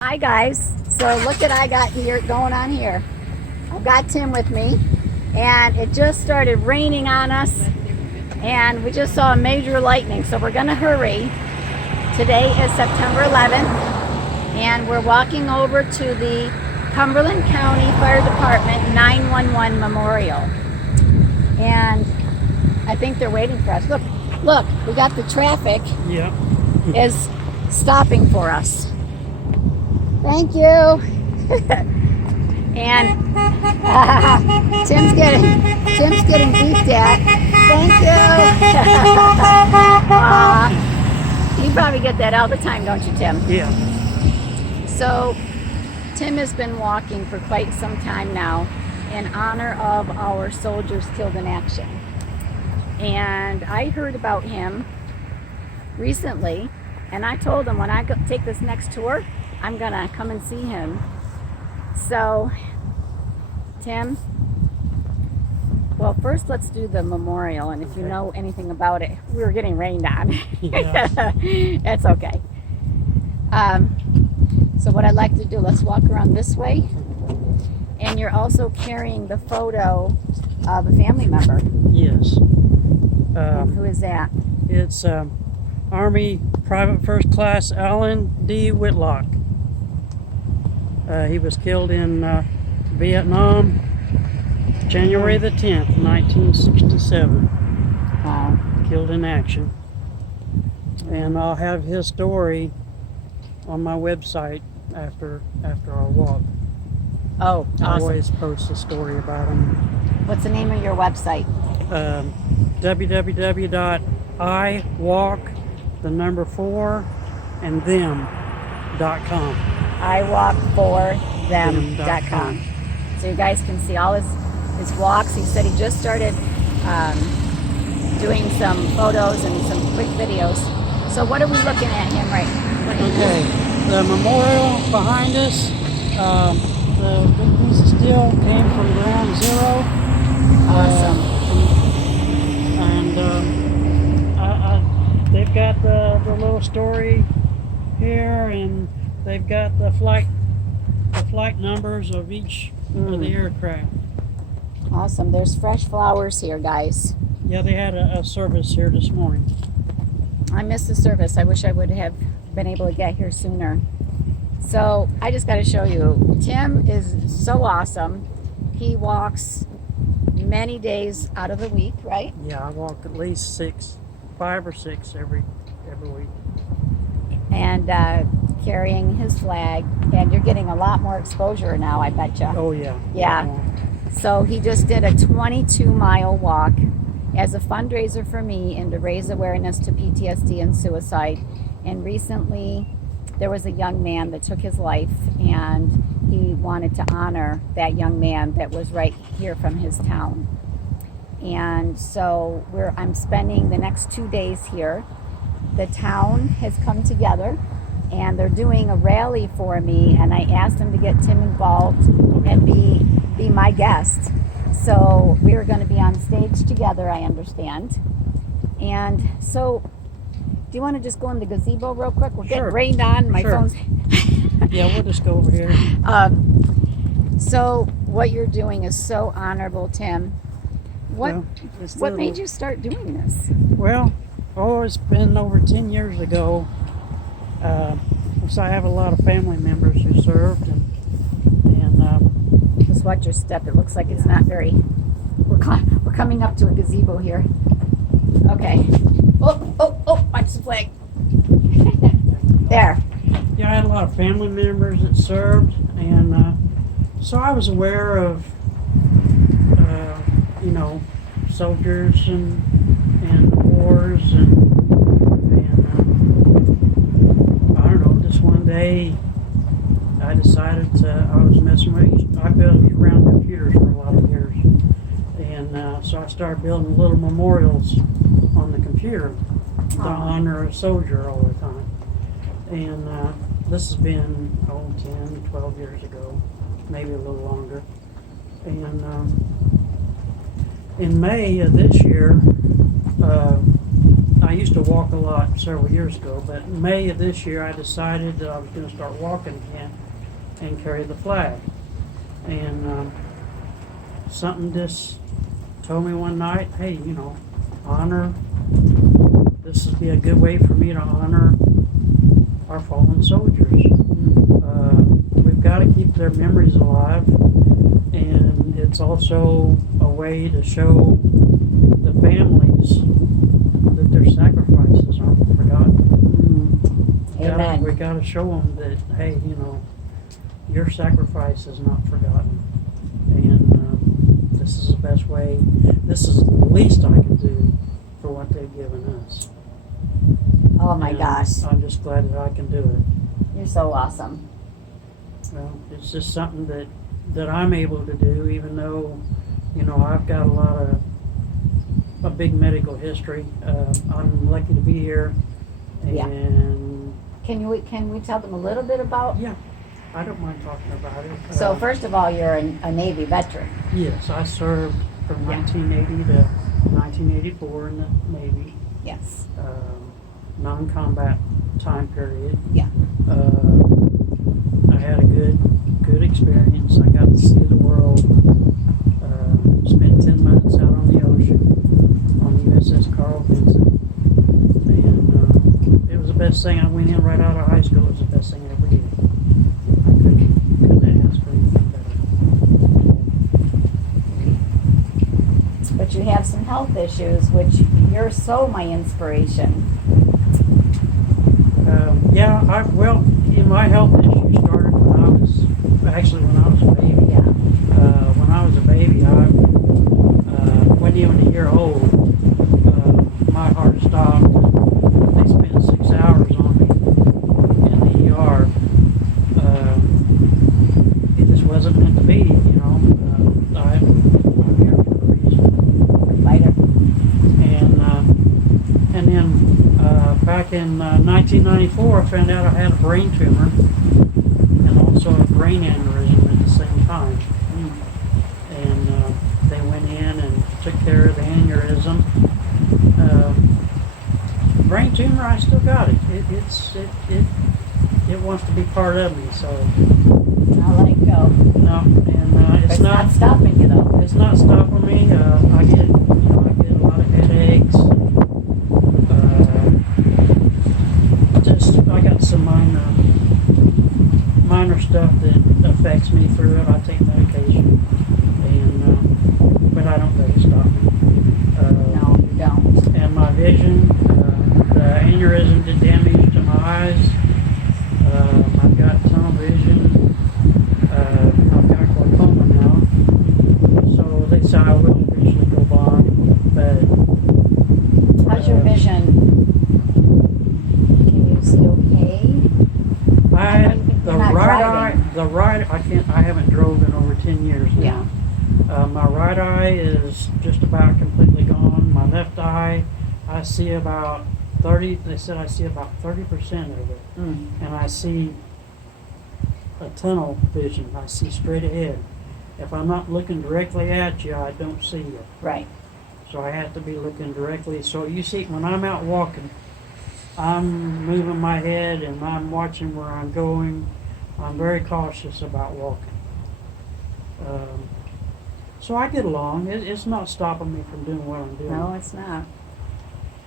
Hi guys, so look what I got here going on here. I've got Tim with me and it just started raining on us and we just saw a major lightning, so we're gonna hurry. Today is September 11th and we're walking over to the Cumberland County Fire Department 911 Memorial, and I think they're waiting for us. Look, we got the traffic is stopping for us. Thank you. And Tim's getting beeped at. Thank you. You probably get that all the time, don't you, Tim? Yeah. So Tim has been walking for quite some time now in honor of our soldiers killed in action. And I heard about him recently, and I told him when I take this next tour, I'm gonna come and see him. So, Tim, well, first let's do the memorial, and if you know anything about it, we were getting rained on. Yeah. That's okay. So what I'd like to do, let's walk around this way, and you're also carrying the photo of a family member. Yes. Who is that? It's Army Private First Class Alan D. Whitlock. He was killed in Vietnam, January the 10th, 1967. Wow. Killed in action. And I'll have his story on my website after our walk. Oh, I awesome. always post a story about him. What's the name of your website? www.iwalkthe4andthem.com. iwalkforthem.com. So you guys can see all his walks. He said he just started doing some photos and some quick videos. So what are we looking at him right? Okay, the memorial behind us, the big piece of steel came from Ground Zero. Awesome. They've got the little story here, and they've got the flight numbers of each of the aircraft. Awesome. There's fresh flowers here, guys. Yeah, they had a service here this morning. I missed the service. I wish I would have been able to get here sooner. So I just got to show you, Tim is so awesome. He walks many days out of the week, right? Yeah, I walk at least 5 or 6 every week. And carrying his flag, and you're getting a lot more exposure now, I bet you. Oh yeah. Yeah. So he just did a 22-mile walk as a fundraiser for me and to raise awareness to PTSD and suicide. And recently there was a young man that took his life, and he wanted to honor that young man that was right here from his town. And so I'm spending the next 2 days here. The town has come together and they're doing a rally for me, and I asked them to get Tim involved and be my guest. So we're going to be on stage together, I understand. And so do you want to just go in the gazebo real quick? We're getting rained on. My phone's... Yeah, we'll just go over here. So what you're doing is so honorable, Tim. What made you start doing this? Well, it's been over 10 years ago. So I have a lot of family members who served, and just watch your step. It looks like it's not very... We're coming up to a gazebo here. Okay. Oh, watch the flag. There. Yeah, I had a lot of family members that served, and so I was aware of, soldiers and wars, and I don't know, just one day I decided I was messing with, I was around computers for a lot of years, and so I started building little memorials on the computer to honor a soldier all the time. And this has been 10, 12 years ago, maybe a little longer. And in May of this year, I I used to walk a lot several years ago, but in May of this year, I decided that I was going to start walking again and carry the flag. And something just told me one night, hey, you know, honor, this would be a good way for me to honor our fallen soldiers. We've got to keep their memories alive, and it's also a way to show the families that their sacrifices aren't forgotten. Amen. We got to show them that, hey, you know, your sacrifice is not forgotten, and this is the best way. This is the least I can do for what they've given us. Oh my And gosh, I'm just glad that I can do it. you're so awesome. Well, it's just something that I'm able to do, even though, you know, I've got a big medical history. I'm lucky to be here, Yeah. and Can we tell them a little bit about? yeah, I don't mind talking about it. So first of all, you're a Navy veteran. Yes, I served from Yeah. 1980 to 1984 in the Navy, Yes. non-combat time period. Yeah. I had a good experience. I got to see the world. Spent 10 months out on the ocean on the USS Carl Vinson, and it was the best thing. I went in right out of high school. It was the best thing I ever did. I couldn't ask for anything better. But you have some health issues, which you're so my inspiration. Well, my health issue started when I was a baby. Yeah. When I was a baby, I wasn't even a year old. My heart stopped. They spent 6 hours on me in the ER. It just wasn't meant to be, you know. I'm here for a reason. Fighter. And then back in 1994, I found out I had a brain tumor and also a brain aneurysm at the same time. And they went in and took care of the aneurysm. Brain tumor, I still got it. It wants to be part of me. So I'll let it go. no, and It's not stopping you though. It's not stopping me. I get a lot of headaches. I got some minor stuff that affects me through it. I take medication, but I don't let it stop me. No, you don't. And my vision, the aneurysm did damage to my eyes. I've got tunnel vision. I've got glaucoma now. So they say I will eventually go blind. But How's your vision? Can you see okay? I haven't drove in over 10 years now. My right eye is just about completely gone. My left eye, I see about 30, they said I see about 30% of it. And I see a tunnel vision. I see straight ahead. If I'm not looking directly at you, I don't see you. Right. So I have to be looking directly. So you see, when I'm out walking, I'm moving my head and I'm watching where I'm going. I'm very cautious about walking. So I get along. It's not stopping me from doing what I'm doing. No, it's not.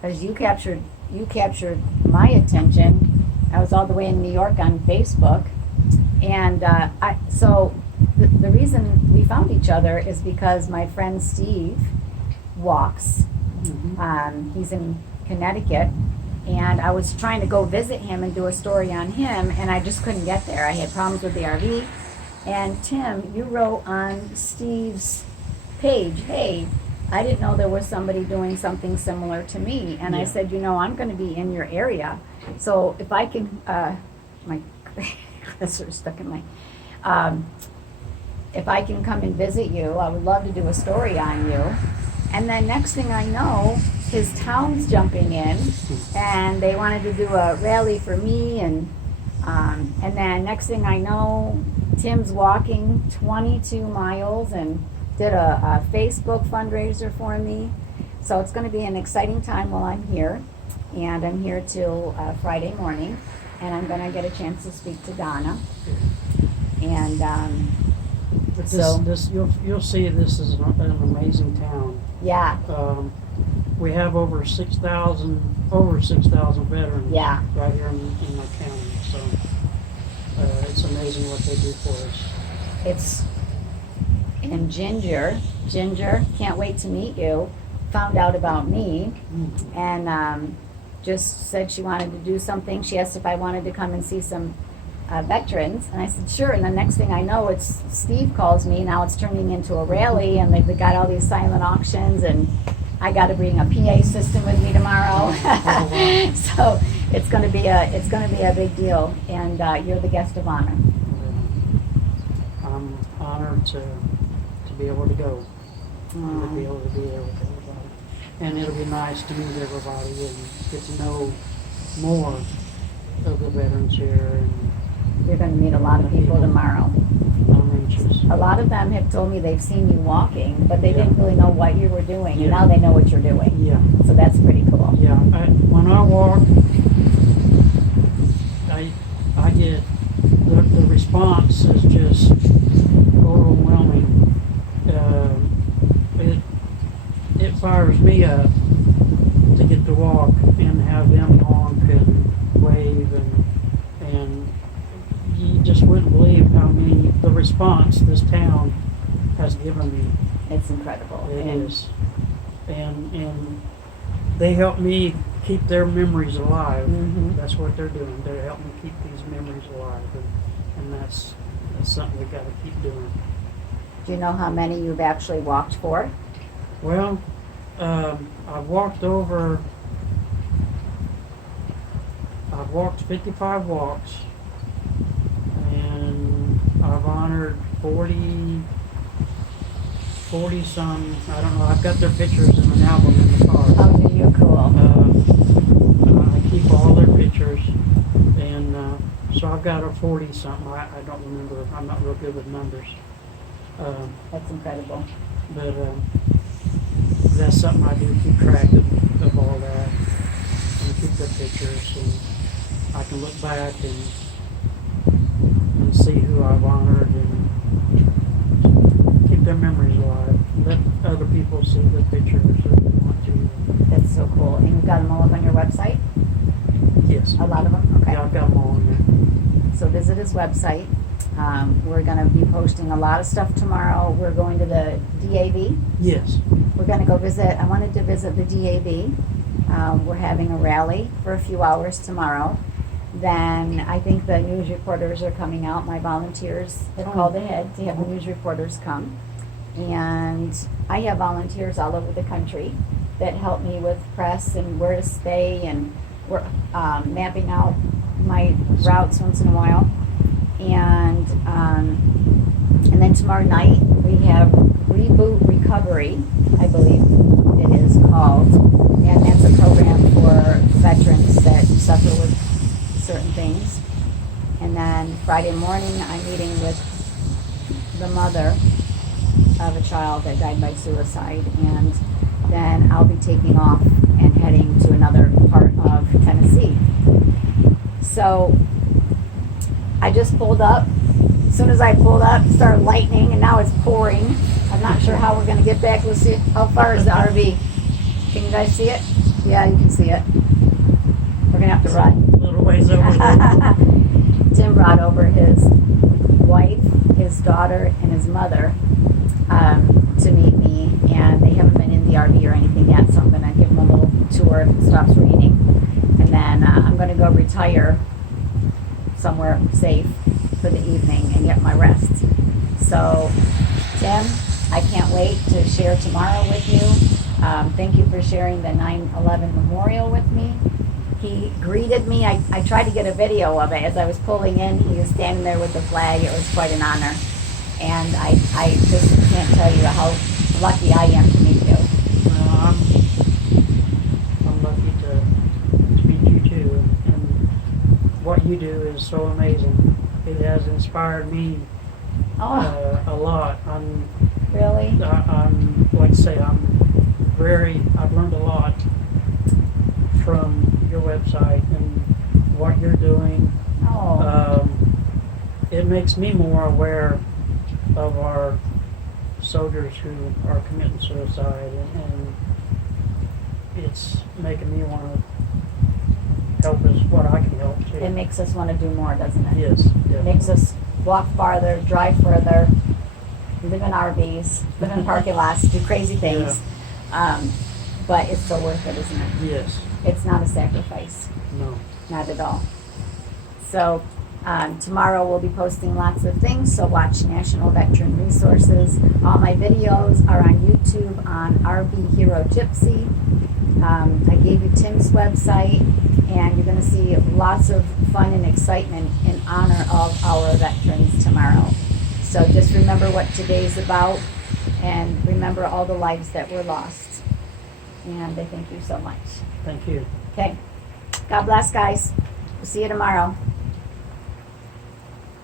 Because you captured my attention. I was all the way in New York on Facebook, and so the reason we found each other is because my friend Steve walks. He's in Connecticut, and I was trying to go visit him and do a story on him, and I just couldn't get there. I had problems with the RV. And Tim, you wrote on Steve's page, hey, I didn't know there was somebody doing something similar to me. And I said, I'm going to be in your area. So if I can, my that's sort of stuck in my, if I can come and visit you, I would love to do a story on you. And then next thing I know, his town's jumping in, and they wanted to do a rally for me, and then next thing I know, Tim's walking 22 miles and did a Facebook fundraiser for me. So it's going to be an exciting time while I'm here. and I'm here till Friday morning, and I'm gonna get a chance to speak to Donna. And But So- you'll see this is an amazing town. yeah, We have over 6,000 veterans. Yeah. Right here in my county, so it's amazing what they do for us. it's, and Ginger, can't wait to meet you, found out about me, and just said she wanted to do something. She asked if I wanted to come and see some veterans, and I said sure. And the next thing I know, it's Steve calls me. Now it's turning into a rally, and they've got all these silent auctions, and I got to bring a PA system with me tomorrow. So it's going to be a big deal, and you're the guest of honor. I'm honored to be able to go. And to be able to be there with everybody. And it'll be nice to meet everybody and get to know more of the veterans here. And You're going to meet a lot of people tomorrow. I'm anxious. A lot of them have told me they've seen you walking, but they Yeah. didn't really know what you were doing, and Yeah. now they know what you're doing. Yeah, So that's pretty cool. yeah. When I walk, I get, the response is just overwhelming. It fires me up to get to walk and have them honk and wave and you just wouldn't believe how many, the response this town has given me. It's incredible. It And is. And they help me keep their memories alive. Mhm. That's what they're doing. They're helping keep these memories alive. And that's something we gotta keep doing. Do you know how many you've actually walked for? Well, I've walked 55 walks, and I've honored 40 some, I don't know, I've got their pictures in an album in the car. Oh, do you? Cool. I keep all their pictures, and so I've got a 40 something, I don't remember, I'm not real good with numbers. That's incredible. But that's something I do, keep track of all that and keep the pictures, and I can look back and see who I've honored and keep their memories alive. Let other people see the pictures if they want to. That's so cool. And you've got them all up on your website? Yes. A lot of them? Okay. Yeah, I've got them all in there. So visit his website. We're going to be posting a lot of stuff tomorrow. We're going to the DAV. Yes. We're going to go visit, I wanted to visit the DAV. We're having a rally for a few hours tomorrow. Then I think the news reporters are coming out. My volunteers have called ahead to have the news reporters come. And I have volunteers all over the country that help me with press and where to stay, and we're mapping out my routes once in a while. And then tomorrow night we have Reboot Recovery, I believe it is called, and that's a program for veterans that suffer with certain things. And then Friday morning I'm meeting with the mother of a child that died by suicide, and then I'll be taking off and heading to another part of Tennessee. So I just pulled up. As soon as I pulled up, it started lightning, and now it's pouring. I'm not sure how we're going to get back. Let's see. How far is the RV? Can you guys see it? Yeah, you can see it. We're going to have to run. A little ways over there. Tim brought over his wife, his daughter, and his mother to meet me, and they haven't been in the RV or anything yet, so I'm going to give them a little tour if it stops raining. And then I'm going to go retire somewhere safe for the evening and get my rest. So, Tim, I can't wait to share tomorrow with you. Thank you for sharing the 9/11 memorial with me. He greeted me. I tried to get a video of it. As I was pulling in, he was standing there with the flag. It was quite an honor. And I just can't tell you how lucky I am to meet you. I'm lucky to meet you too, and what you do is so amazing. It has inspired me Oh, a lot. I'm really? like I say, I've learned a lot from your website and what you're doing. Oh, It makes me more aware of our soldiers who are committing suicide, and it's making me want to help as what I can help too. it makes us want to do more, doesn't it? Yes, It definitely. makes us walk farther, drive further, live in RVs, live in parking lots, do crazy things. But it's so worth it, isn't it? Yes. It's not a sacrifice, No. not at all. So tomorrow we'll be posting lots of things, so watch National Veteran Resources. All my videos are on YouTube on RV Hero Gypsy. I gave you Tim's website, and you're going to see lots of fun and excitement in honor of our veterans tomorrow. So just remember what today's about, and remember all the lives that were lost. And I thank you so much. Thank you. Okay. God bless, guys. We'll see you tomorrow.